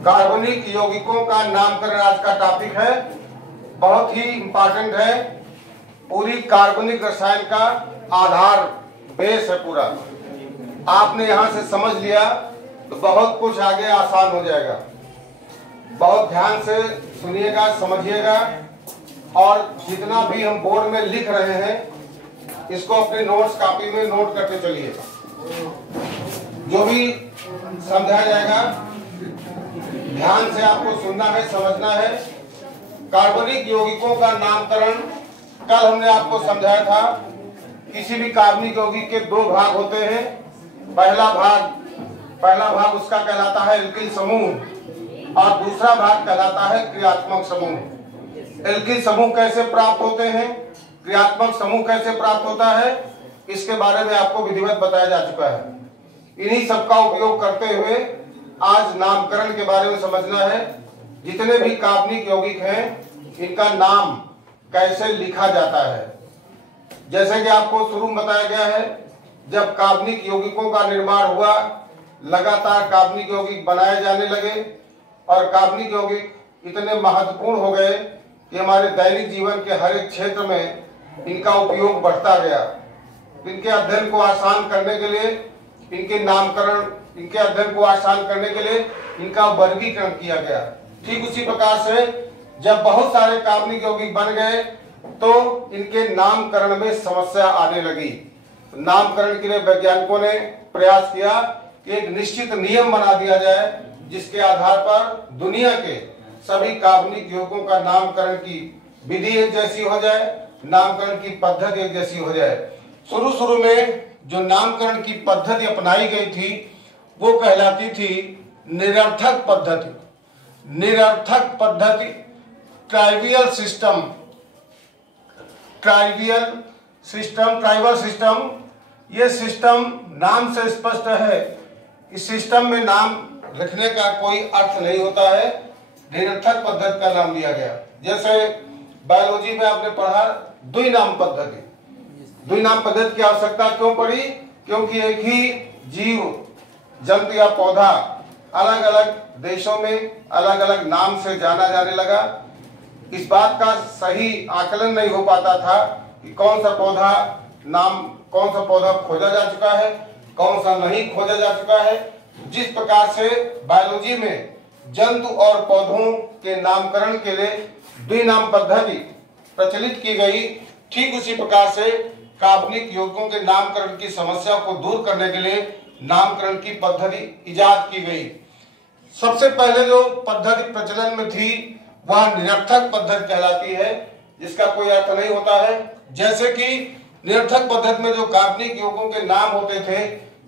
कार्बनिक यौगिकों का नामकरण आज का टॉपिक है। बहुत ही इम्पोर्टेंट है। पूरी कार्बनिक रसायन का आधार बेस है पूरा। आपने यहाँ से समझ लिया तो बहुत कुछ आगे आसान हो जाएगा। बहुत ध्यान से सुनिएगा, समझिएगा, और जितना भी हम बोर्ड में लिख रहे हैं इसको अपने नोट्स कॉपी में नोट करते चलिए। जो भी समझाया जाएगा ध्यान से आपको सुनना है, समझना है। कार्बनिक यौगिकों का नामकरण कल हमने आपको समझाया था। किसी भी कार्बनिक यौगिक के दो भाग होते हैं। पहला भाग उसका कहलाता है एल्किल समूह और दूसरा भाग कहलाता है क्रियात्मक समूह। एल्किल समूह कैसे प्राप्त होते हैं, क्रियात्मक समूह कैसे प्राप्त होता है, इसके बारे में आपको विधिवत बताया जा चुका है। इन्हीं सबका उपयोग करते हुए आज नामकरण के बारे में समझना है। जितने भी कार्बनिक यौगिक हैं इनका नाम कैसे लिखा जाता है। जैसे कि आपको शुरू में बताया गया है, जब कार्बनिक यौगिकों का निर्माण हुआ, लगातार कार्बनिक यौगिक बनाए जाने लगे और कार्बनिक यौगिक इतने महत्वपूर्ण हो गए कि हमारे दैनिक जीवन के हर एक क्षेत्र में इनका उपयोग बढ़ता गया। इनके अध्ययन को आसान करने के लिए इनके अध्ययन को आसान करने के लिए इनका वर्गीकरण किया गया। ठीक उसी प्रकार से जब बहुत सारे कार्बनिक यौगिक बन गए तो इनके नामकरण में समस्या आने लगी। नामकरण के लिए वैज्ञानिकों ने प्रयास किया कि एक निश्चित नियम बना दिया जाए जिसके आधार पर दुनिया के सभी कार्बनिक यौगिकों का नामकरण की विधि एक जैसी हो जाए, नामकरण की पद्धति एक जैसी हो जाए। शुरू में जो नामकरण की पद्धति अपनाई गई थी वो कहलाती थी निरर्थक पद्धति। निरर्थक पद्धति, ट्राइवियल सिस्टम। ये सिस्टम नाम से स्पष्ट है। इस सिस्टम में नाम रखने का कोई अर्थ नहीं होता है। निरर्थक पद्धति का नाम दिया गया। जैसे बायोलॉजी में आपने पढ़ा द्विनाम पद्धति। द्विनाम पद्धति की आवश्यकता क्यों पड़ी? क्योंकि एक ही जीव, जंतु या पौधा अलग अलग देशों में अलग अलग नाम से जाना जाने लगा। इस बात का सही आकलन नहीं हो पाता था कि कौन सा पौधा खोजा जा चुका है, कौन सा नहीं खोजा जा चुका है। जिस प्रकार से बायोलॉजी में जंतु और पौधों के नामकरण के लिए द्विनाम पद्धति प्रचलित की गई, ठीक उसी प्रकार से कार्बनिक यौगिकों के नामकरण की समस्या को दूर करने के लिए नामकरण की पद्धति इजाद की गई। सबसे पहले जो पद्धति प्रचलन में थी वह निरर्थक पद्धति कहलाती है, जिसका कोई अर्थ नहीं होता है। जैसे कि निरर्थक पद्धति में जो कार्बनिक यौगिकों के नाम होते थे,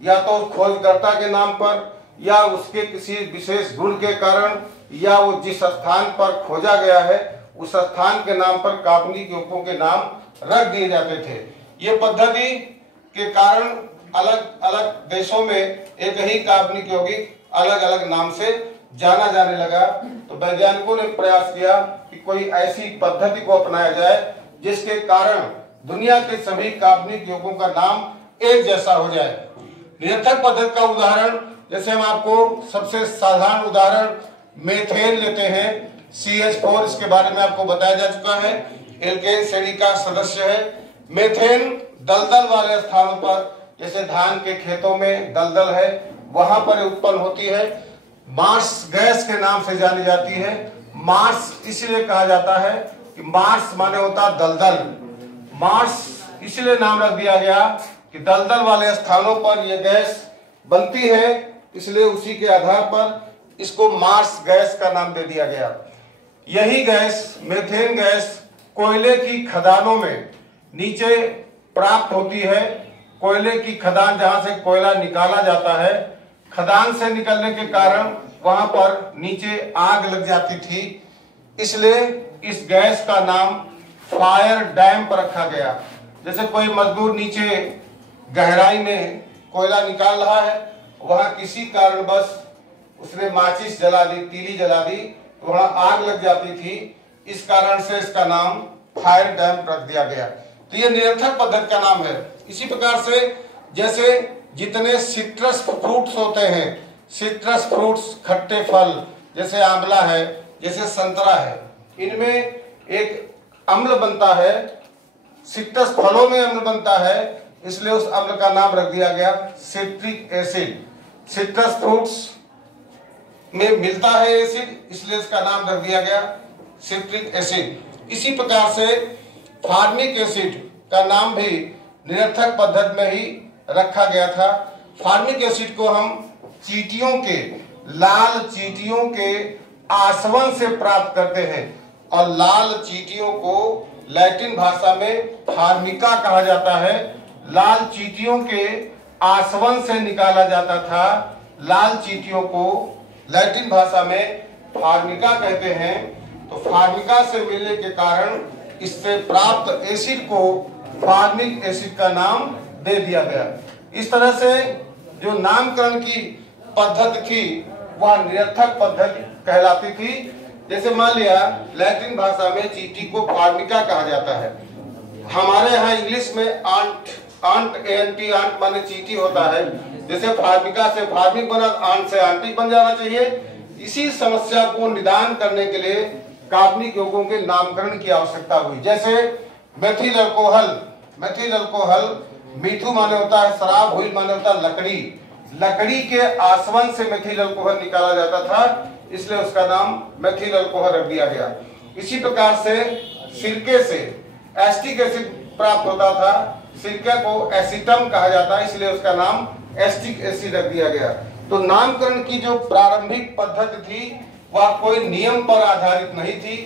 या तो खोजकर्ता के नाम पर, या उसके किसी विशेष गुण के कारण, या वो जिस स्थान पर खोजा गया है उस स्थान के नाम पर कार्बनिक यौगिकों के नाम रख दिए जाते थे। ये पद्धति के कारण अलग अलग देशों में एक ही कार्बनिक यौगिक अलग अलग नाम से जाना जाने लगा। तो वैज्ञानिकों ने प्रयास किया कि कोई ऐसी पद्धति को अपनाया जाए जिसके कारण दुनिया के सभी कार्बनिक यौगिकों का नाम एक जैसा हो जाए। निरर्थक पद्धति का उदाहरण, जैसे हम आपको सबसे साधारण उदाहरण मेथेन लेते हैं। CH4 इसके बारे में आपको बताया जा चुका है। एल्केन श्रेणी का सदस्य है। मेथेन दलदल वाले स्थानों पर, जैसे धान के खेतों में दलदल है, वहां पर उत्पन्न होती है। मार्स गैस के नाम से जानी जाती है। मार्स इसलिए कहा जाता है कि मार्स माने होता दलदल। मार्स इसलिए नाम रख दिया गया कि दलदल वाले स्थानों पर यह गैस बनती है, इसलिए उसी के आधार पर इसको मार्स गैस का नाम दे दिया गया। यही गैस, मेथेन गैस, कोयले की खदानों में नीचे प्राप्त होती है। कोयले की खदान जहां से कोयला निकाला जाता है, खदान से निकलने के कारण वहां पर नीचे आग लग जाती थी, इसलिए इस गैस का नाम फायर डैम्प रखा गया। जैसे कोई मजदूर नीचे गहराई में कोयला निकाल रहा है, वहां किसी कारणवश उसने माचिस जला दी, तीली जला दी, तो वहां आग लग जाती थी। इस कारण से इसका नाम फायर डैम्प रख दिया गया। तो ये निरर्थक पद्धति का नाम है। इसी प्रकार से जैसे जितने सिट्रस फ्रूट्स होते हैं, सिट्रस फ्रूट्स, खट्टे फल, जैसे आंवला है, जैसे संतरा है, इनमें एक अम्ल बनता है, सिट्रस फलों में अम्ल बनता है, इसलिए उस अम्ल का नाम रख दिया गया सिट्रिक एसिड। सिट्रस फ्रूट्स में मिलता है एसिड, इसलिए इसका नाम रख दिया गया सिट्रिक एसिड। इसी प्रकार से फार्मिक एसिड का नाम भी निरर्थक पद्धति में ही रखा गया था। फार्मिक एसिड को हम चींटियों के, लाल चींटियों के आसवन से प्राप्त करते हैं, और लाल चींटियों को लैटिन भाषा में फार्मिका कहा जाता है। लाल चींटियों के आसवन से निकाला जाता था। लाल चींटियों को लैटिन भाषा में फार्मिका कहते हैं। तो फार्मिका से मिलने के कारण इससे प्राप्त एसिड को फार्मिक एसिड का नाम दे दिया गया। इस तरह से जो नामकरण की पद्धति थी वह निरर्थक पद्धति कहलाती थी। जैसे मान लिया लैटिन भाषा में चींटी को फार्मिका कहा जाता है, हमारे यहाँ इंग्लिश में आंट माने चींटी होता है। जैसे फार्मिका से फार्मिक बना, आंट से आंटी बन जाना चाहिए। इसी समस्या को निदान करने के लिए कार्बनिक यौगिकों के नामकरण की आवश्यकता हुई। जैसे मेथिल अल्कोहल, मीठू माने होता है शराब, हुई माने होता है लकड़ी। लकड़ी के आसवन से मेथिल अल्कोहल निकाला जाता था, इसलिए उसका नाम मेथिल अल्कोहल रख दिया गया। इसी प्रकार से सिरके से एसिटिक एसिड प्राप्त होता था, सिरके को एसिटम कहा जाता है, इसलिए उसका नाम एसिटिक एसिड रख दिया गया। तो नामकरण की जो प्रारंभिक पद्धति थी वह कोई नियम पर आधारित नहीं थी।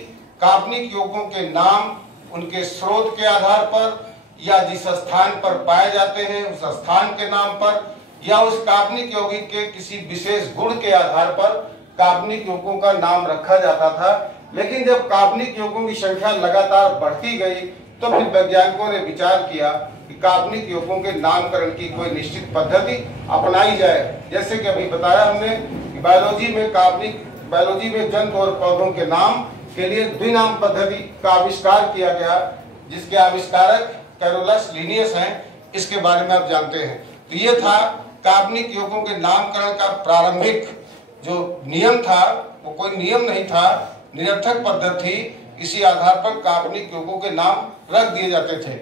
कार्बनिक यौगिकों के नाम उनके स्रोत के आधार पर या जिस स्थान पर पाए जाते हैं उस स्थान के नाम पर, या उस कार्बनिक यौगिक के किसी विशेष गुण के आधार पर कार्बनिक यौगिकों का नाम रखा जाता था। लेकिन जब कार्बनिक यौगिकों की संख्या लगातार बढ़ती गई तो फिर वैज्ञानिकों ने विचार किया कि कार्बनिक यौगिकों के नामकरण की कोई निश्चित पद्धति अपनाई जाए। जैसे कि अभी बताया हमने कि बायोलॉजी में जंतु और पौधों के नाम के लिए द्विनाम पद्धति का आविष्कार किया गया, जिसके आविष्कारक कैरोलस लिनियस हैं। इसके बारे में आप जानते हैं। तो ये था कार्बनिक यौगिकों के नामकरण का प्रारंभिक जो नियम था, वो कोई नियम नहीं था, निरर्थक पद्धति थी। इसी आधार पर कार्बनिक यौगिकों के नाम रख दिए जाते थे।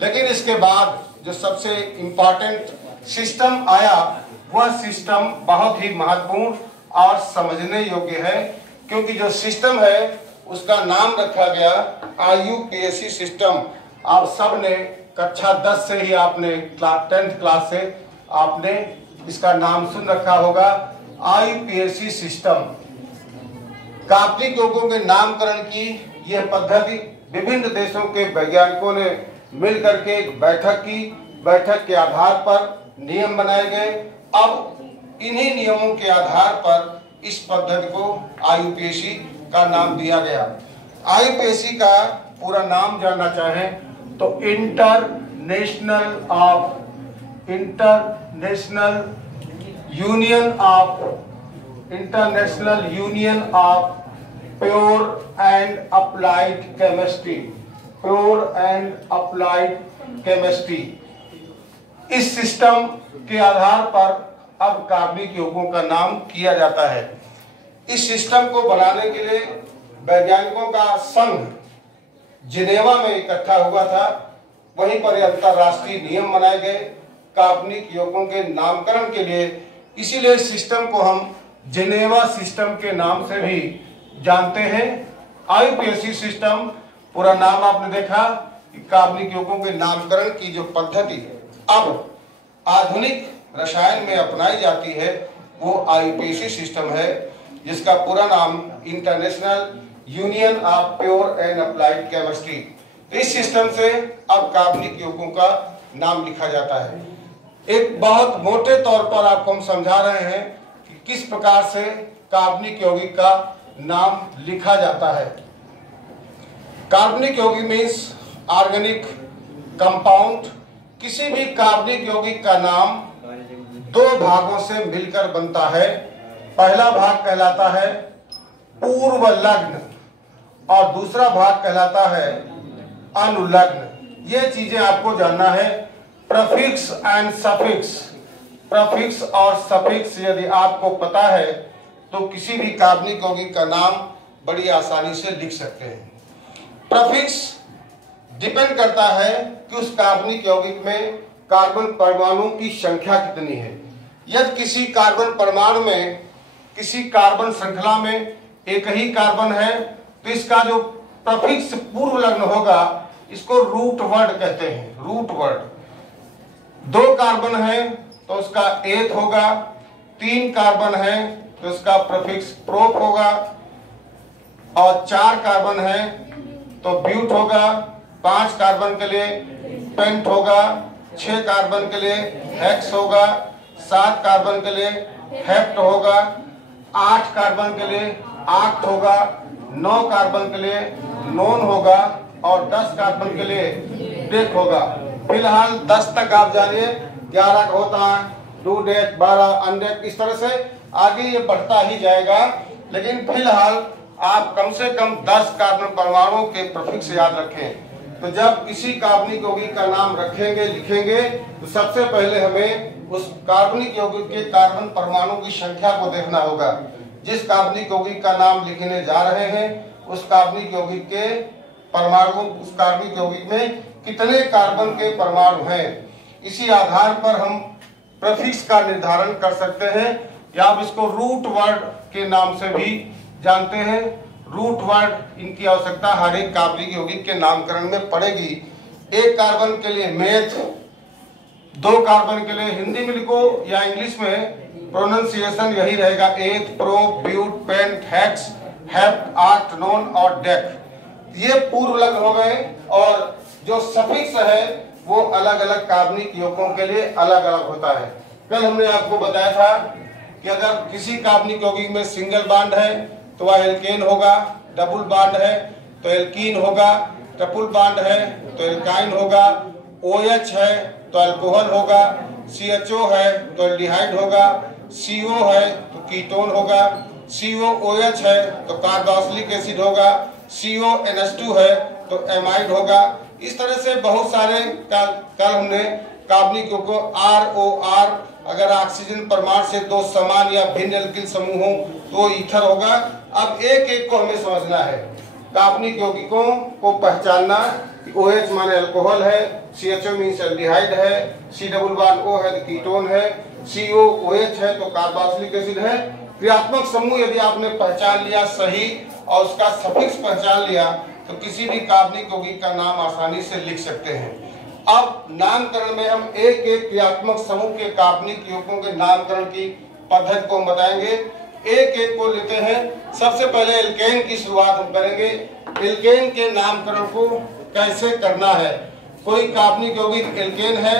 लेकिन इसके बाद जो सबसे इम्पोर्टेंट सिस्टम आया वह सिस्टम बहुत ही महत्वपूर्ण और समझने योग्य है, क्योंकि जो सिस्टम है उसका नाम रखा गया IUPAC सिस्टम। आप सब ने कक्षा 10 से ही आपने 10th क्लास से आपने इसका नाम सुन रखा होगा, IUPAC सिस्टम। कार्बनिक यौगिकों के नामकरण की यह पद्धति विभिन्न देशों के वैज्ञानिकों ने मिलकर के एक बैठक की। बैठक के आधार पर नियम बनाए गए। अब इन्हीं नियमों के आधार पर इस पद्धति को IUPAC का नाम दिया गया। IUPAC का पूरा नाम जानना चाहें तो international union of pure and applied chemistry. इस सिस्टम के आधार पर अब कार्बनिक यौगिकों का नाम किया जाता है। इस सिस्टम को बनाने के लिए वैज्ञानिकों का संघ जिनेवा में इकट्ठा हुआ था। वहीं पर अंतरराष्ट्रीय नियम बनाए गए कार्बनिक यौगिकों के नामकरण के लिए। इसीलिए इस सिस्टम को हम जिनेवा सिस्टम के नाम से भी जानते हैं। IUPAC सिस्टम पूरा नाम आपने देखा कि कार्बनिक यौगिकों के नामकरण की जो पद्धति अब आधुनिक रसायन में अपनाई जाती है वो IUPAC सिस्टम है, जिसका पूरा नाम international union of pure and applied chemistry. इस सिस्टम से अब कार्बनिक यौगिकों का नाम लिखा जाता है। एक बहुत मोटे तौर पर आपको हम समझा रहे हैं कि किस प्रकार से कार्बनिक यौगिक का नाम लिखा जाता है। कार्बनिक यौगिक मीन्स ऑर्गेनिक कंपाउंड। किसी भी कार्बनिक यौगिक का नाम दो भागों से मिलकर बनता है। पहला भाग कहलाता है पूर्व लग्न और दूसरा भाग कहलाता है अनुलग्न। ये चीजें आपको जानना है। प्रफिक्स एंड सफिक्स, प्रफिक्स और सफिक्स यदि आपको पता है तो किसी भी कार्बनिक यौगिक का नाम बड़ी आसानी से लिख सकते हैं। प्रीफिक्स डिपेंड करता है कि उस कार्बनिक यौगिक में कार्बन परमाणु की संख्या कितनी है। यदि किसी कार्बन परमाणु में, किसी कार्बन श्रृंखला में एक ही कार्बन है तो इसका जो प्रीफिक्स पूर्व लग्न होगा इसको रूट वर्ड कहते हैं। Root word. 2 कार्बन है तो उसका एथ होगा, 3 कार्बन है तो उसका प्रीफिक्स प्रोप होगा, और 4 कार्बन है तो ब्यूट होगा, 5 कार्बन के लिए पेंट होगा, 6 कार्बन के लिए हेक्स होगा, 7 कार्बन के लिए हेप्ट होगा, 8 कार्बन के लिए आक्ट होगा, 9 कार्बन के लिए नोन होगा और 10 कार्बन के लिए डेक होगा। फिलहाल 10 तक आप जानिए, 11 का होता है डू डेक, 12 अनडेक, इस तरह से आगे ये बढ़ता ही जाएगा। लेकिन फिलहाल आप कम से कम 10 कार्बन परमाणुओं के प्रीफिक्स याद रखें। तो जब किसी कार्बनिक यौगिक का नाम रखेंगे, लिखेंगे, तो सबसे पहले हमें उस कार्बनिक यौगिक के कार्बन परमाणु की संख्या को देखना होगा। जिस कार्बनिक यौगिक का नाम लिखने जा रहे हैं उस कार्बनिक यौगिक के परमाणु, उस कार्बनिक यौगिक में कितने कार्बन के परमाणु हैं, इसी आधार पर हम प्रीफिक्स का निर्धारण कर सकते हैं, या आप इसको रूट वर्ड के नाम से भी जानते हैं। रूट वर्ड इनकी आवश्यकता हर एक कार्बनिक यौगिक के नामकरण में पड़ेगी। 1 कार्बन के लिए मेथ, 2 कार्बन के लिए हिंदी में लिखो या इंग्लिश में प्रोनाउंसिएशन यही रहेगा, eth, prop, but, pent, hex, hept, oct, non और डेक। ये पूर्व लग्न हो गए, और जो सफिक्स है वो अलग अलग कार्बनिक यौगिकों के लिए अलग अलग होता है। कल हमने आपको बताया था कि अगर किसी कार्बनिक यौगिक में सिंगल बॉन्ड है तो वह एल्केन होगा, डबल बॉन्ड है तो एल्कीन होगा, ट्रिपल बॉन्ड है तो एल्काइन होगा, OH है तो अल्कोहल होगा, CHO है तो एल्डिहाइड होगा, CO है तो कीटोन होगा, COOH है तो कार्बोक्सिलिक एसिड होगा, CONH2 है तो एमाइड होगा। इस तरह से बहुत सारे कल हमने कार्बनिक यौगिकों को ROR, अगर ऑक्सीजन परमाणु से 2 समान या भिन्न एल्किल समूह हो तो ईथर होगा। अब एक एक को हमें समझना है, कार्बनिक यौगिकों को पहचानना कि OH माने अल्कोहल है, CHO मीन्स एल्डिहाइड है, C+O है तो कीटोन है, COOH है तो कार्बोक्सिलिक एसिड है। क्रियात्मक समूह यदि आपने पहचान लिया सही और उसका सफिक्स पहचान लिया तो किसी भी कार्बनिक यौगिक का नाम आसानी से लिख सकते हैं। अब नामकरण में हम एक एक क्रियात्मक समूह के कार्बनिक यौगिकों के नामकरण की पद्धति को हम बताएंगे, एक एक को लेते हैं। सबसे पहले एल्केन की शुरुआत हम करेंगे। एल्केन के नामकरण को कैसे करना है। कोई कार्बनिक यौगिक एल्केन है,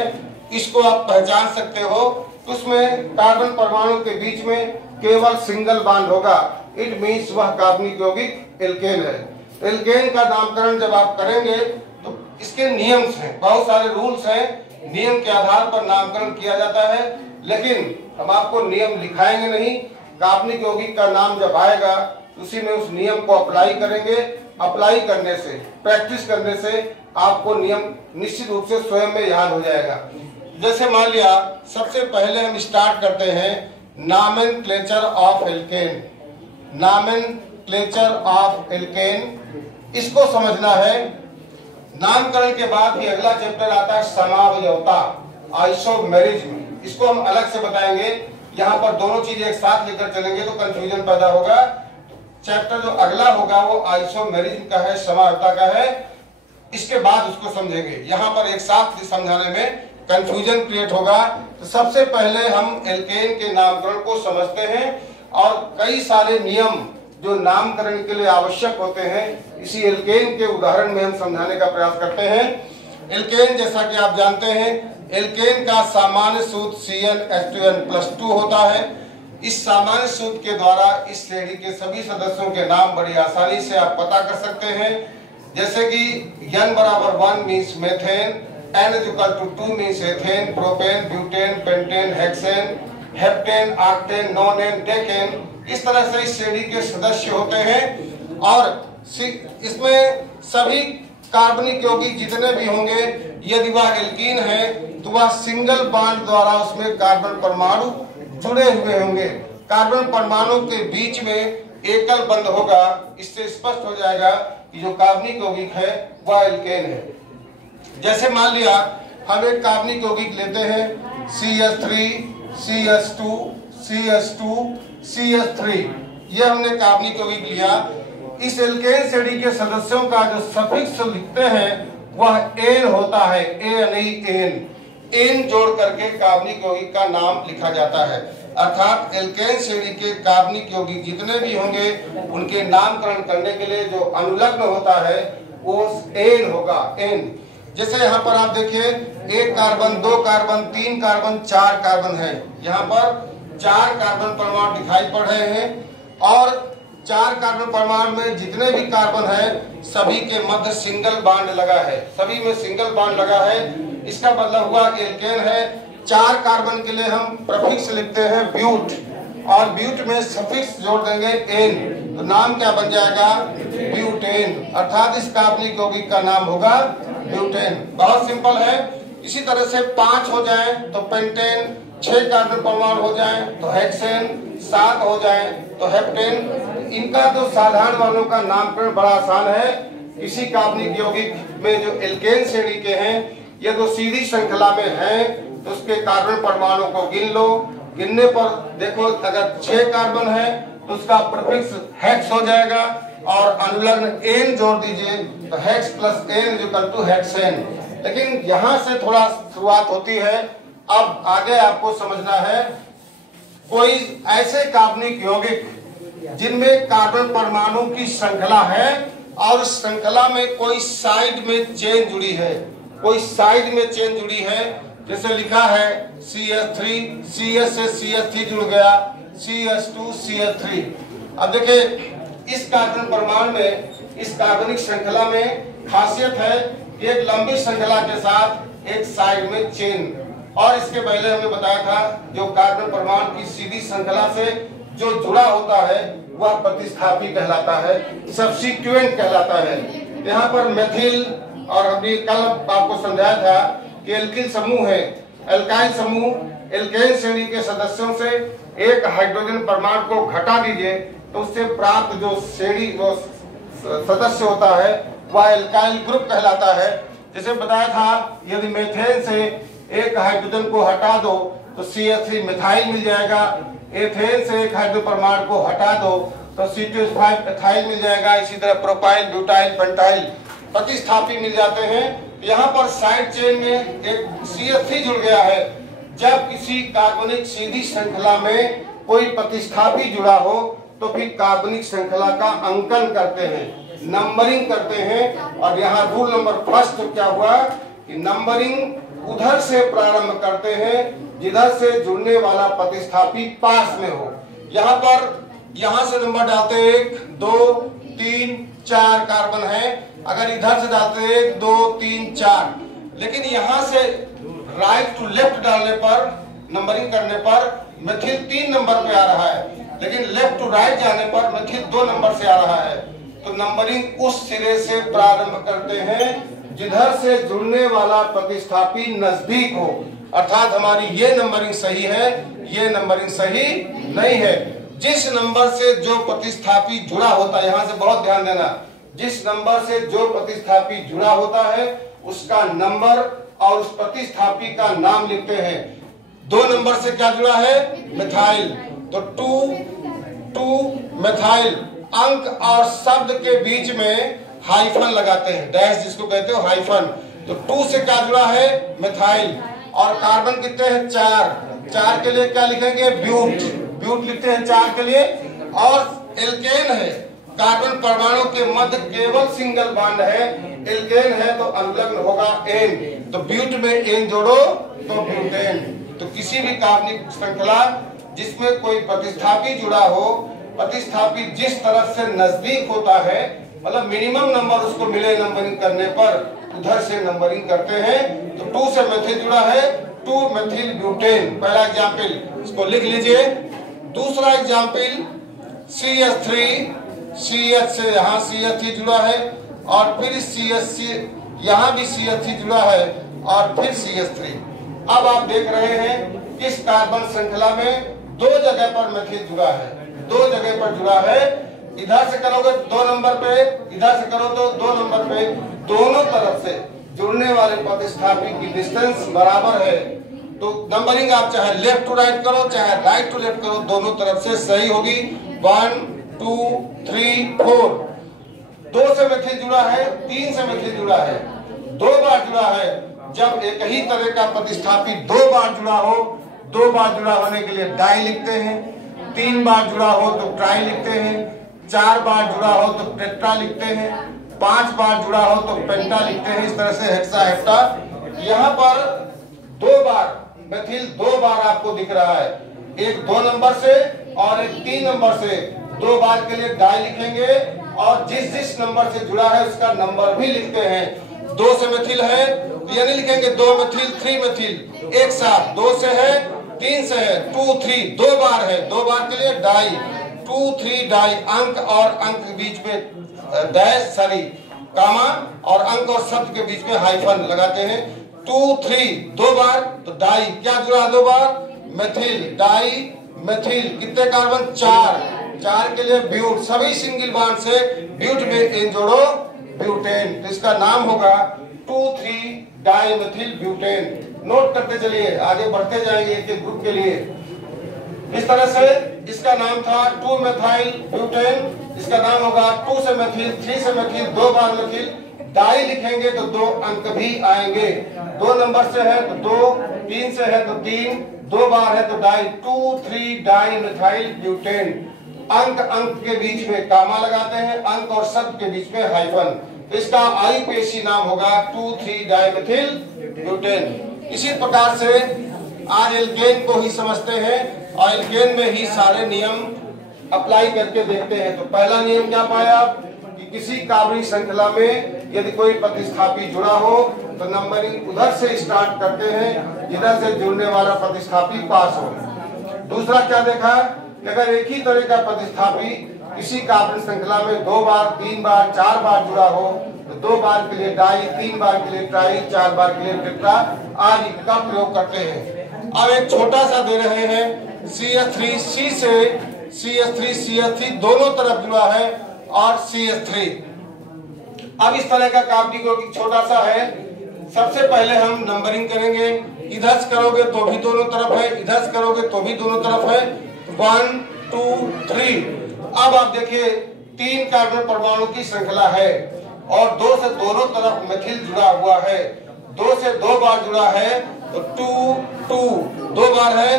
इसको आप पहचान सकते हो, उसमें कार्बन परमाणु के बीच में केवल सिंगल बॉन्ड होगा, इट मीन्स वह कार्बनिक यौगिक एल्केन है। एल्केन का नामकरण जब आप करेंगे तो इसके नियम हैं, बहुत सारे रूल्स हैं, नियम के आधार पर नामकरण किया जाता है, लेकिन हम आपको नियम लिखाएंगे नहीं। कार्बनिक यौगिक का नाम जब आएगा उसी में उस नियम को अप्लाई करेंगे। अप्लाई करने से, प्रैक्टिस करने से आपको नियम निश्चित रूप से स्वयं में याद हो जाएगा। जैसे मान लिया, सबसे पहले हम स्टार्ट करते हैं nomenclature of alkene. Nomenclature of alkene, इसको समझना है। नामकरण के बाद ही अगला चैप्टर आता है समावयवता, आइसोमेरिज्म। इसको हम अलग से बताएंगे, यहाँ पर दोनों चीजें एक साथ लेकर चलेंगे तो कंफ्यूजन पैदा होगा। चैप्टर जो अगला होगा वो आइसोमेरिज्म का है, समावयवता का है, इसके बाद उसको समझेंगे। यहाँ पर एक साथ समझाने में कंफ्यूजन क्रिएट होगा। तो सबसे पहले हम एल्केन के नामकरण को समझते हैं और कई सारे नियम जो नामकरण के लिए आवश्यक होते हैं इसी एल्केन के उदाहरण में हम समझाने का प्रयास करते हैं। एल्केन, जैसा कि आप जानते हैं, एल्केन का सामान्य सूत्र CnH2n+2 होता है। इस सामान्य सूत्र के द्वारा इस श्रेणी के सभी सदस्यों के नाम बड़ी आसानी से आप पता कर सकते हैं। जैसे कि N = 1 means methane, N = 2 means ethane, propane, butane, pentane, hexane, heptane, octane, नोनेन, decane. इस तरह से इस श्रेणी के सदस्य होते हैं और इसमें सभी कार्बनिक यौगिक जितने भी होंगे, यदि वह एल्कीन है तो वह सिंगल बॉन्ड द्वारा उसमें कार्बन परमाणु जुड़े हुए होंगे। कार्बन परमाणु के बीच में एकल बंध होगा, इससे स्पष्ट हो जाएगा कि जो कार्बनिक यौगिक है वह एल्केन है। जैसे मान लिया हम एक कार्बनिक यौगिक लेते हैं CH3, CH2, CH2, CH3, ये हमने कार्बनिक यौगिक लिया। इस एल्केन श्रेणी के सदस्यों का जो सफिक्स लिखते हैं वह एन होता है, एन जोड़ करके कार्बनिक यौगिक का नाम लिखा जाता है। अर्थात एल्केन श्रेणी के कार्बनिक यौगिक जितने भी होंगे उनके नामकरण करने के लिए जो अनुलग्न होता है वो एन होगा, एन। जैसे यहाँ पर आप देखिए 1 कार्बन, 2 कार्बन, 3 कार्बन, 4 कार्बन है। यहाँ पर 4 कार्बन परमाणु दिखाई पड़ रहे हैं और 4 कार्बन परमाणु में जितने भी कार्बन है सभी के मध्य सिंगल बॉन्ड लगा है, सभी में सिंगल बॉन्ड लगा है। इसका मतलब हुआ कि एल्केन है। 4 कार्बन के लिए हम प्रीफिक्स लिखते हैं ब्यूट, और ब्यूट में सफिक्स जोड़ देंगे एन, तो नाम क्या बन जाएगा, ब्यूटेन। अर्थात इस कार्बनिक यौगिक का नाम होगा ब्यूटेन। बहुत सिंपल है। इसी तरह से 5 हो जाए तो पेंटेन, 6 कार्बन परमाणु हो जाए तो हेक्सेन, 7 हो जाए तो हेप्टेन। इनका तो साधारण वालों का नामकरण बड़ा आसान है। इसी कार्बनिक यौगिक में जो एल्केन श्रेणी के हैं ये तो सीधी श्रृंखला में हैं तो उसके कार्बन परमाणु को गिन लो। गिनने पर देखो अगर 6 कार्बन है तो उसका प्रीफिक्स हेक्स हो जाएगा और अनुलग्न एन जोड़ दीजिए तो hex plus ane equal to hexane. लेकिन यहाँ से थोड़ा शुरुआत होती है। अब आगे आपको समझना है कोई ऐसे कार्बनिक यौगिक जिनमें कार्बन परमाणु की श्रृंखला है और श्रृंखला में कोई साइड में चेन जुड़ी है, कोई साइड में चेन जुड़ी है। जैसे लिखा है CH3, CH से CH3 जुड़ गया, CH2, CH3। अब देखिए इस कार्बन परमाणु में, इस कार्बनिक श्रृंखला में खासियत है कि एक लंबी श्रृंखला के साथ एक साइड में चेन। और इसके पहले हमने बताया था जो कार्बन परमाणु की सीधी श्रृंखला से जो जुड़ा होता है वह प्रतिस्थापी कहलाता है, सब्स्टिट्यूएंट कहलाता है। यहाँ पर मेथिल, और हमने कल आपको समझाया था कि एल्किल समूह है, एल्काइल समूह, एल्केन श्रेणी के सदस्यों से एक हाइड्रोजन परमाणु को घटा दीजिए तो उससे प्राप्त जो श्रेणी जो सदस्य होता है वह एल्काइल ग्रुप कहलाता है। जैसे बताया था यदि मेथेन से एक हाइड्रोजन को हटा दो तो CH3 मिथाइल मिल जाएगा, एथेन से एक हाइड्रोजन परमाणु को हटा दो तो C2H5 एथाइल मिल जाएगा। इसी तरह प्रोपाइल, ब्यूटाइल, पेंटाइल प्रतिस्थापी मिल जाते हैं। यहाँ पर साइड चेन में एक CH3 जुड़ गया है। जब किसी कार्बनिक सीधी श्रृंखला में कोई प्रतिस्थापी जुड़ा हो तो फिर कार्बनिक श्रृंखला का अंकन करते हैं, नंबरिंग करते हैं। और यहाँ रूल नंबर फर्स्ट तो क्या हुआ कि नंबरिंग उधर से प्रारंभ करते हैं जिधर से जुड़ने वाला प्रतिस्थापी पास में हो। यहाँ पर यहाँ से नंबर डालते 1, 2, 3, 4 कार्बन है। अगर इधर से डालते 1, 2, 3, 4, लेकिन यहाँ से राइट टू लेफ्ट डालने पर, नंबरिंग करने पर मेथिल 3 नंबर पे आ रहा है, लेकिन लेफ्ट टू राइट जाने पर मेथिल 2 नंबर से आ रहा है। तो नंबरिंग उस सिरे से प्रारंभ करते हैं जिधर से जुड़ने वाला प्रतिस्थापी नजदीक हो। अर्थात हमारी ये नंबरिंग सही है, ये नंबरिंग सही नहीं है। जिस नंबर से जो प्रतिस्थापी जुड़ा होता है, यहाँ से बहुत ध्यान देना, जिस नंबर से जो प्रतिस्थापी जुड़ा होता है उसका नंबर और उस प्रतिस्थापी का नाम लिखते हैं। 2 नंबर से क्या जुड़ा है, मिथाइल, तो 2 मिथाइल। अंक और शब्द के बीच में हाइफन लगाते हैं, डैश जिसको कहते हो हाइफन। तो 2 से क्या जुड़ा है, मिथाइल। और कार्बन कितने हैं, 4 के लिए क्या लिखेंगे, ब्यूट, ब्यूट लिखते हैं 4 के लिए। और एल्केन है, कार्बन परमाणु के मध्य केवल सिंगल बॉन्ड है, एल्केन है तो अनुलग्न होगा एन, तो ब्यूट में एन जोड़ो तो ब्यूटेन। तो किसी भी कार्बनिक श्रृंखला जिसमें कोई प्रतिस्थापी जुड़ा हो, प्रतिस्थापी जिस तरफ से नजदीक होता है, मतलब मिनिमम नंबर उसको मिले नंबरिंग करने पर, उधर से नंबरिंग करते हैं। तो 2 से मेथिल जुड़ा है, 2 मेथिल ब्यूटेन, पहला एग्जाम्पल, इसको लिख लीजिए। दूसरा एग्जाम्पल CH3, CH से यहाँ CH3 जुड़ा है और फिर CH यहाँ भी CH3 जुड़ा है और फिर CH3। अब आप देख रहे हैं इस कार्बन श्रृंखला में दो जगह पर मेथिल जुड़ा है, दो जगह पर जुड़ा है। इधर से करोगे 2 नंबर पे, इधर से करो तो 2 नंबर पे। दोनों तरफ से जुड़ने वाले प्रतिस्थापी की डिस्टेंस बराबर है, तो नंबरिंग आप चाहे लेफ्ट टू राइट करो चाहे राइट टू लेफ्ट करो, दोनों तरफ से सही होगी। 1 2 3 4। 2 से मेथिल जुड़ा है, 3 से मेथिल जुड़ा है, 2 बार जुड़ा है। जब एक ही तरह का प्रतिस्थापी 2 बार जुड़ा हो, 2 बार जुड़ा होने के लिए डाई लिखते हैं, 3 बार जुड़ा हो तो ट्राई लिखते हैं, 4 बार जुड़ा हो तो टेट्रा लिखते हैं, 5 बार जुड़ा हो तो पेंटा लिखते हैं। इस तरह से हेक्सा हेप्टा। यहाँ पर 2 बार मेथिल 2 बार आपको दिख रहा है, एक 2 नंबर से और एक 3 नंबर से। 2 बार के लिए डाई लिखेंगे और जिस जिस नंबर से जुड़ा है उसका नंबर भी लिखते हैं। 2 से मेथिल है तो ये नहीं लिखेंगे 2 मेथिल 3 मेथिल एक साथ। 2 से है, 3 से है, 2 3। 2 बार है, 2 बार के लिए डाई, 2 3 डाई। अंक और अंक के बीच में डैश सॉरी कामा और अंक और शब्द के बीच में हाइफन लगाते हैं। 2 3 2 बार तो डाई। क्या जुड़ा 2 बार? Methyl, di methyl. कितने कार्बन? 4। 4 के लिए ब्यूट, सभी सिंगल बॉन्ड से ब्यूट में एन जोड़ो ब्यूटेन, तो इसका नाम होगा 2 3 डाई मेथिल ब्यूटेन। नोट करते चलिए, आगे बढ़ते जाएंगे एक ग्रुप के लिए। इस तरह से इसका नाम था 2 मेथाइल ब्यूटेन, इसका नाम होगा 2 से मेथिल, 3 से मेथिल, 2 बार मेथिल। डाई लिखेंगे तो 2 अंक भी आएंगे। 2 नंबर से है तो 2, 3 से है तो 3, 2 बार है तो डाई। 2 3 die methyl butane. अंक अंक के बीच में कामा लगाते हैं, अंक और शब्द के बीच में हाइफन, तो इसका आईयूपीएसी नाम होगा 2 3 डाई मेथिल ब्यूटेन। इसी प्रकार से आज एल्केन को ही समझते हैं और एल्केन में ही सारे नियम अप्लाई करके देखते हैं। तो पहला नियम क्या पाया कि किसी कार्बनिक श्रृंखला में यदि कोई प्रतिस्थापी जुड़ा हो तो नंबरिंग उधर से स्टार्ट करते हैं जिधर से जुड़ने वाला प्रतिस्थापी पास हो। दूसरा क्या देखा कि अगर एक ही तरह का प्रतिस्थापी किसी कार्बनिक श्रृंखला में 2 बार 3 बार 4 बार जुड़ा हो तो 2 बार के लिए डाई, 3 बार के लिए ट्राई, 4 बार के लिए टेट्रा आदि का प्रयोग करते हैं। अब एक छोटा सा दे रहे हैं CH3 C से CH3 दोनों तरफ जुड़ा है और CH3। अब इस तरह का कार्बनिक छोटा सा है। सबसे पहले हम नंबरिंग करेंगे, इधर से करोगे तो भी दोनों तरफ है, इधर से करोगे तो भी दोनों तरफ है। 1 2 3। अब आप देखिए 3 कार्बन परमाणु की श्रृंखला है और 2 से दोनों तरफ मेथिल जुड़ा हुआ है। 2 से 2 बार जुड़ा है तो 2 2, 2 बार है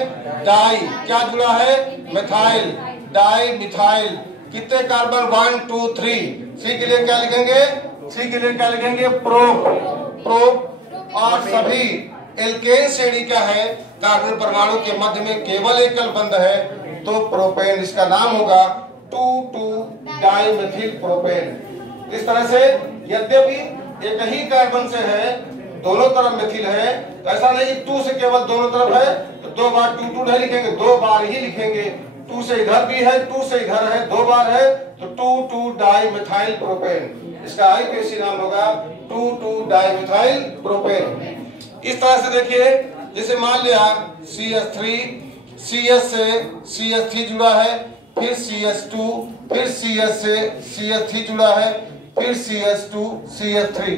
डाई। क्या जुड़ा है? Methyl, di methyl. कितने कार्बन? 1 2 3। सी के लिए क्या लिखेंगे? सी के लिए क्या लिखेंगे? Prop, prop. और सभी एल्केन श्रेणी का है, कार्बन परमाणु के मध्य में केवल एकल बंध है तो प्रोपेन। इसका नाम होगा 2 2 डाई मेथिल प्रोपेन। इस तरह से यद्यपि एक ही कार्बन से है, दोनों तरफ मेथिल है, तो ऐसा नहीं 2 से केवल दोनों तरफ है तो 2 बार 2 2 नहीं लिखेंगे, 2 बार ही लिखेंगे। 2 से इधर भी है, 2 से इधर है, 2 बार है तो 2 2 डाई मेथाइल प्रोपेन। इसका आईयूपीएसी नाम होगा 2 2 डाई मेथाइल प्रोपेन। इस तरह से देखिए, जैसे मान लिया CH3 CS से CH3 जुड़ा है, फिर CH2, फिर CS से CH3 जुड़ा है, फिर CH2 CH3।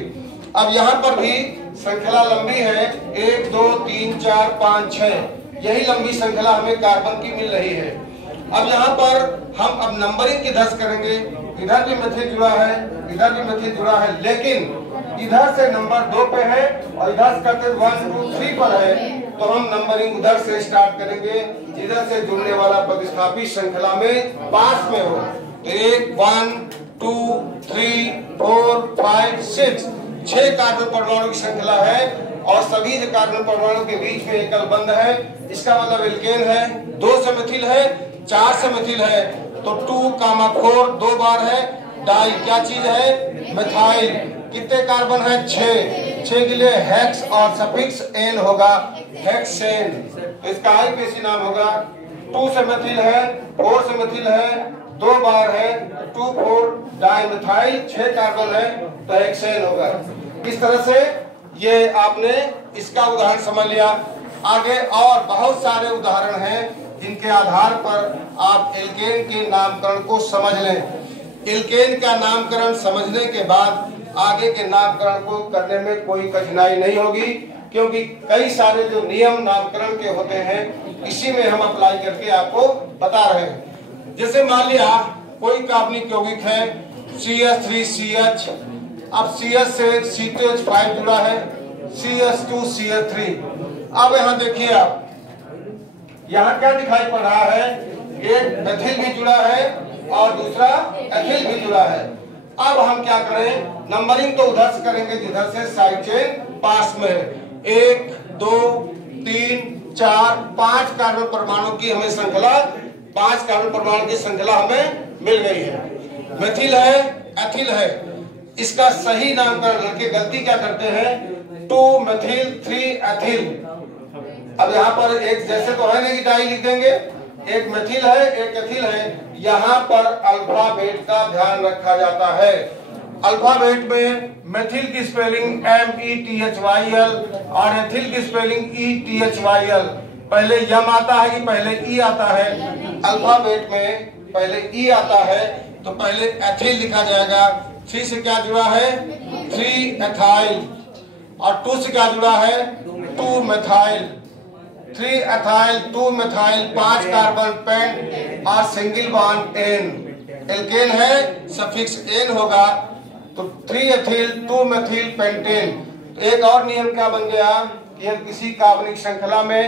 अब यहाँ पर भी श्रृंखला लंबी है, 1 2 3 4 5 6, यही लंबी श्रृंखला हमें कार्बन की मिल रही है। अब यहाँ पर हम अब नंबरिंग किधर से करेंगे? इधर भी मेथिल जुड़ा है, इधर भी मेथिल जुड़ा है, लेकिन इधर से नंबर 2 पे है और इधर से करते 1 2 3 पर है, तो हम नंबरिंग उधर से स्टार्ट करेंगे जिधर से जुड़ने वाला प्रतिस्थापी श्रृंखला में पास में हो। तो 1 2 3 4 5 6, 6 कार्बन परमाणु की श्रृंखला है और सभी कार्बन परमाणु के बीच में एकल बंध है। इसका मतलब एल्केन है। 2 से मेथिल है, 4 से मेथिल है तो 2 4 2 बार है। डाई क्या चीज है? मेथाइल। कितने कार्बन है? 6 के लिए हेक्स और सफिक्स एन होगा हेक्सेन। तो इसका आईयूपीएसी नाम होगा 2 से मेथिल है, 4 से मेथिल है, 2 बार है 2 4 डाई मेथाइल, 6 कार्बन है तो हेक्सेन होगा। इस तरह से ये आपने इसका उदाहरण समझ लिया। आगे और बहुत सारे उदाहरण हैं जिनके आधार पर आप एल्केन के नामकरण को समझ लें। एल्केन का नामकरण समझने के बाद आगे के नामकरण को करने में कोई कठिनाई नहीं होगी, क्योंकि कई सारे जो नियम नामकरण के होते हैं इसी में हम अप्लाई करके आपको बता रहे हैं। जैसे मान लिया कोई कार्बनिक यौगिक है CH3CH, अब CH से C2H5 जुड़ा है, CH2CH3। अब यहाँ देखिए आप, यहाँ क्या दिखाई पड़ रहा है, एक मेथिल भी जुड़ा है और दूसरा एथिल भी जुड़ा है। अब हम क्या करें, नंबरिंग तो उधर से करेंगे जिधर से साइड चेन पास में है। 1 2 3 4 5 कार्बन परमाणु की हमें श्रृंखला, 5 कार्बन परमाणु की श्रृंखला हमें मिल गई है। मेथिल है, एथिल है, इसका सही नामकरण करके गलती क्या करते हैं, 2 मेथिल 3 एथिल। अब यहाँ पर एक जैसे तो है नहीं कि डाई लिख देंगे, एक मेथिल है एक एथिल है। यहाँ पर अल्फाबेट का ध्यान रखा जाता है। अल्फाबेट में मेथिल की स्पेलिंग METHYL और एथिल की स्पेलिंग ETHYL। पहले यम आता है कि पहले ई आता है? अल्फाबेट में पहले ई आता है, तो पहले एथिल लिखा जाएगा। 3 से क्या जुड़ा है, 3 एथाइल, और 2 से क्या जुड़ा है, 2 methyl. 3 ethyl 2 methyl, 5 carbon pent और सिंगल बॉन्ड एन। एल्केन है, सफिक्स एन होगा, तो 3 एथिल 2 मेथिल पेंटेन। एक और नियम क्या बन गया कि किसी कार्बनिक श्रृंखला में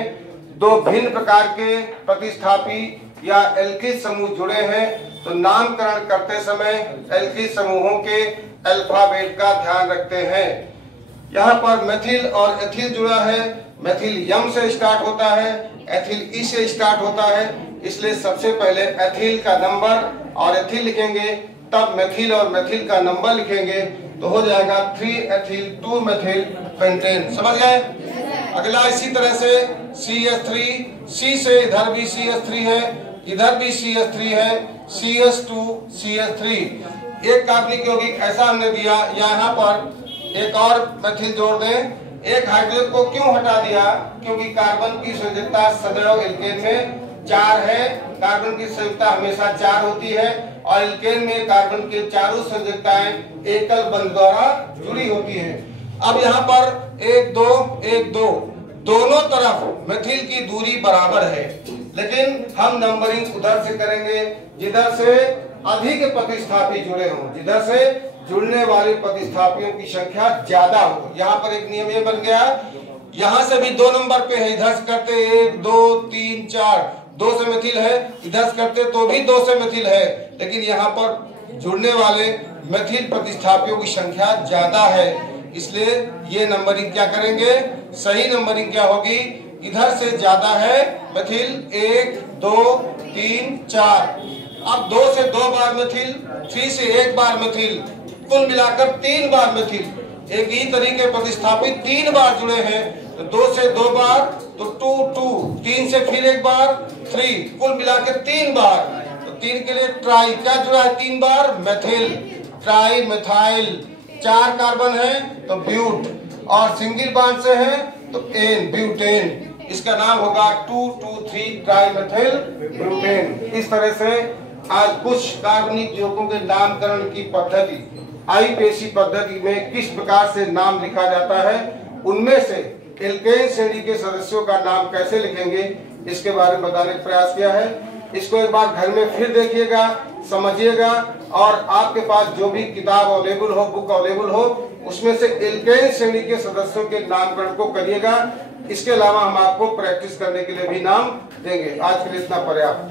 2 भिन्न प्रकार के प्रतिस्थापी या एल्किल समूह जुड़े हैं, तो नामकरण करते समय एल्किल समूहों के अल्फाबेट का ध्यान रखते हैं। यहाँ पर मेथिल और एथिल जुड़ा है, मेथिल यम से स्टार्ट होता है, एथिल ई से स्टार्ट होता है, इसलिए सबसे पहले एथिल का नंबर और एथिल लिखेंगे, तब मेथिल और मेथिल का नंबर लिखेंगे, तो हो जाएगा 3 एथिल 2 मेथिल पेंटेन। समझ गए? अगला इसी तरह से CH3, C से इधर भी CH3 है, इधर भी CH3 है, CH2CH3। एक कार्बनिक यौगिक ऐसा हमने दिया, यहाँ पर एक और मेथिल जोड़ दें। एक हाइड्रोजन को क्यों हटा दिया, क्योंकि कार्बन की संयोजकता सदैव एल्केन में 4 है। कार्बन की संयोजकता हमेशा 4 होती है और एल्केन में कार्बन के चारों संयोजकताएं एकल बंध द्वारा जुड़ी होती है। अब यहाँ पर 1 2 1 2 दोनों तरफ मेथिल की दूरी बराबर है, लेकिन हम नंबरिंग उधर से करेंगे जिधर से अधिक प्रतिस्थापी जुड़े हों, जिधर से जुड़ने वाले प्रतिस्थापियों की संख्या ज्यादा हो। यहाँ पर एक नियम ये बन गया, यहाँ से भी 2 नंबर पे है, इधर से करते 1 2 3 4, 2 से मेथिल है, इधर से करते तो भी 2 से मेथिल है, लेकिन यहाँ पर जुड़ने वाले मेथिल प्रतिस्थापियों की संख्या ज्यादा है, इसलिए ये नंबरिंग क्या करेंगे, सही नंबरिंग क्या होगी, इधर से ज्यादा है मेथिल 1 2 3 4। अब 2 से 2 बार मेथिल, 3 से 1 बार मेथिल, कुल मिलाकर 3 बार मेथिल। एक ही तरीके प्रतिस्थापित 3 बार जुड़े हैं, तो 2 से 2 बार तो 2 2, 3 से फिर 1 बार 3, कुल मिलाकर 3 बार। तो 3 के लिए ट्राई क्या जुड़ा है, 3 बार मेथिल, ट्राई मेथाइल। 4 कार्बन है तो ब्यूट, और सिंगल बॉन्ड से है तो एन, ब्यूटेन। इसका नाम होगा 2,2,3 ट्राइमेथिल ब्यूटेन। इस तरह से आज कुछ कार्बनिक यौगिकों के नामकरण की पद्धति, आईपीएसी पद्धति में किस प्रकार से नाम लिखा जाता है, उनमें से एल्केन श्रेणी के सदस्यों का नाम कैसे लिखेंगे, इसके बारे में बताने का प्रयास किया है। इसको एक बार घर में फिर देखिएगा, समझिएगा, और आपके पास जो भी किताब अवेलेबल हो, बुक अवेलेबल हो, उसमें से एल्केन श्रेणी के सदस्यों के नामकरण को करिएगा। इसके अलावा हम आपको प्रैक्टिस करने के लिए भी नाम देंगे। आज के लिए इतना पर्याप्त।